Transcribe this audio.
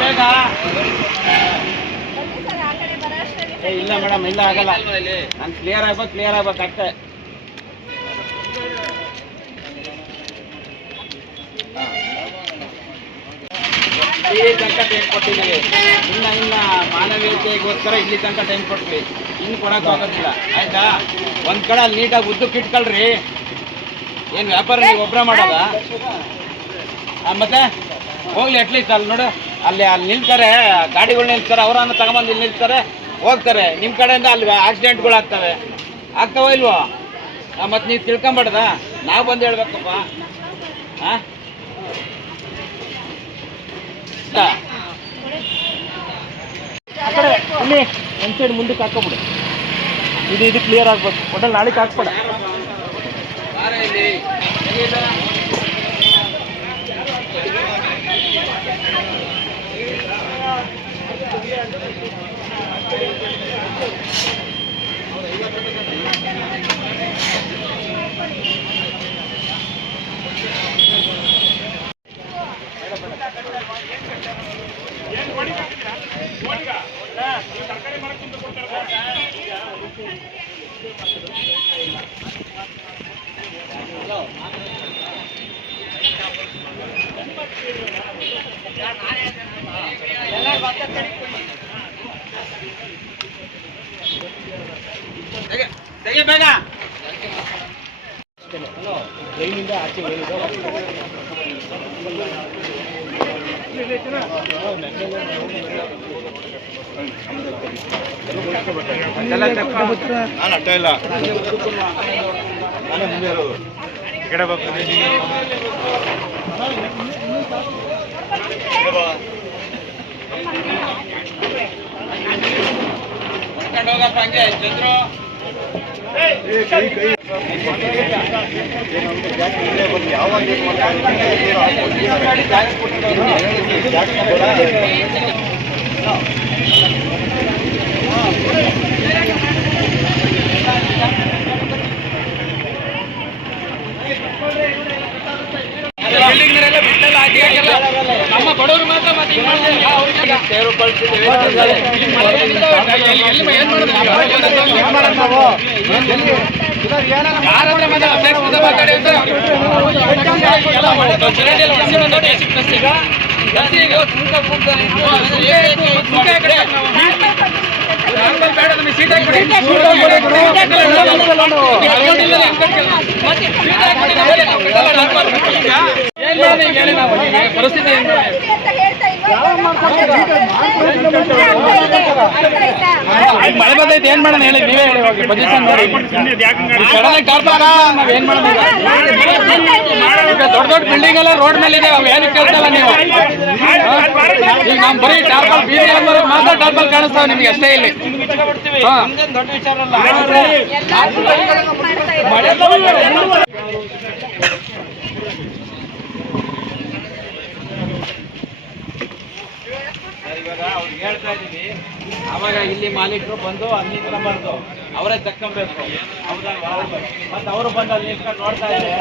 ಬೇಗ. ಇಲ್ಲ ಮೇಡಮ್, ಇಲ್ಲ ಆಗಲ್ಲ. ನಾನು ಕ್ಲಿಯರ್ ಆಗ್ಬೇಕು ಅಷ್ಟೇ. ಇಲ್ಲಿ ತನಕ ಟೈಮ್ ಕೊಟ್ಟಿದ್ದೀವಿ. ಇನ್ನ ಮಾನವೀಯತೆಗೋಸ್ಕರ ಇಲ್ಲಿ ತನಕ ಟೈಮ್ ಕೊಟ್ವಿ. ಇನ್ನು ಕೊಡಕ್ ಆಗೋದಿಲ್ಲ, ಆಯ್ತಾ? ಒಂದ್ ಕಡೆ ಅಲ್ಲಿ ನೀಟಾಗಿ ಉದ್ದಕ್ಕೆ ಇಟ್ಕೊಳ್ರಿ. ಏನು ವ್ಯಾಪಾರ ನೀವು ಒಬ್ಬರ ಮಾಡೋದ? ಮತ್ತೆ ಹೋಗ್ಲಿ, ಅಟ್ಲೀಸ್ಟ್ ಅಲ್ಲಿ ನೋಡು, ಅಲ್ಲಿ ನಿಲ್ತಾರೆ ಗಾಡಿಗಳು, ನಿಲ್ತಾರೆ, ಅವರನ್ನು ತಗೊಂಬಂದು ಇಲ್ಲಿ ನಿಲ್ತಾರೆ, ಹೋಗ್ತಾರೆ. ನಿಮ್ಮ ಕಡೆಯಿಂದ ಅಲ್ಲಿ ಆಕ್ಸಿಡೆಂಟ್ಗಳು ಆಗ್ತಾವ ಇಲ್ವೋ? ಮತ್ತೆ ನೀವು ತಿಳ್ಕೊಂಬೇಡ್ದ? ನಾವು ಬಂದು ಹೇಳ್ಬೇಕಪ್ಪ. ಹಾಂ, ಇಲ್ಲಿ ಒಂದು ಸೈಡ್ ಮುಂದಕ್ಕೆ ಹಾಕೋಬಿಡು. ಇದು ಕ್ಲಿಯರ್ ಆಗ್ಬೇಕು. ಒಟ್ಟಲ್ಲಿ ನಾಳೆಗೆ ಹಾಕ್ಬೇಡ. ತೆಗೆ ಬೇಗ. ಟ್ರೈನಿಂದ ಆಚೆ ಹೇಳಿದ ನಾನು ಅಡ್ಡ ಇಲ್ಲ, ನಾನೇ ಮುಂದೆ ಇರೋದು. ಈ ಕಡೆ ಬರ್ತೀನಿ. ಹೋಗಪ್ಪ ಹಂಗೆ ಚಂದ್ರು. ನಮ್ಮ ಬಡವರು ಮಾತ್ರ ಪರಿಸ್ಥಿತಿ ಮಳೆ ಬಂದೈತೆ, ಏನ್ ಮಾಡೋಣ ಹೇಳಿ, ನೀವೇ ಹೇಳಿ. ಪೊಸಿಷನ್ ನೋಡಿ, ನಾವೇನ್ ಮಾಡೋಣ? ದೊಡ್ಡ ದೊಡ್ಡ ಬಿಲ್ಡಿಂಗ್ ಎಲ್ಲ ರೋಡ್ ಮೇಲೆ ಇದೆ, ಅವು ಏನಕ್ಕೆ ಕೇಳ್ತಲ್ಲ ನೀವು? ಈಗ ನಮ್ ಬರೀ ಟಾರ್ಪಲ್ ಬೀದಿ ಮಾತ್ರ ಟಾರ್ಪಲ್ ಕಾಣಿಸ್ತಾವ ನಿಮ್ಗೆ ಅಷ್ಟೇ ಇಲ್ಲಿ. ದೊಡ್ಡ ವಿಚಾರ ಅಲ್ಲ. ಇವಾಗ ಅವ್ರಿಗೆ ಹೇಳ್ತಾ ಇದೀವಿ, ಅವಾಗ ಇಲ್ಲಿ ಮಾಲೀಕರು ಬಂದು ಅಲ್ಲಿ ನಿಂತ್ಕೊಂಡ್ಬಾರ್ದು, ಅವರೇ ತಕ್ಕೊಬೇಕು, ಹೌದಲ್ವಾ? ಮತ್ತೆ ಅವರು ಬಂದು ಅಲ್ಲಿ ನಿಂತ್ಕೊಂಡು ನೋಡ್ತಾ ಇದ್ದಾರೆ.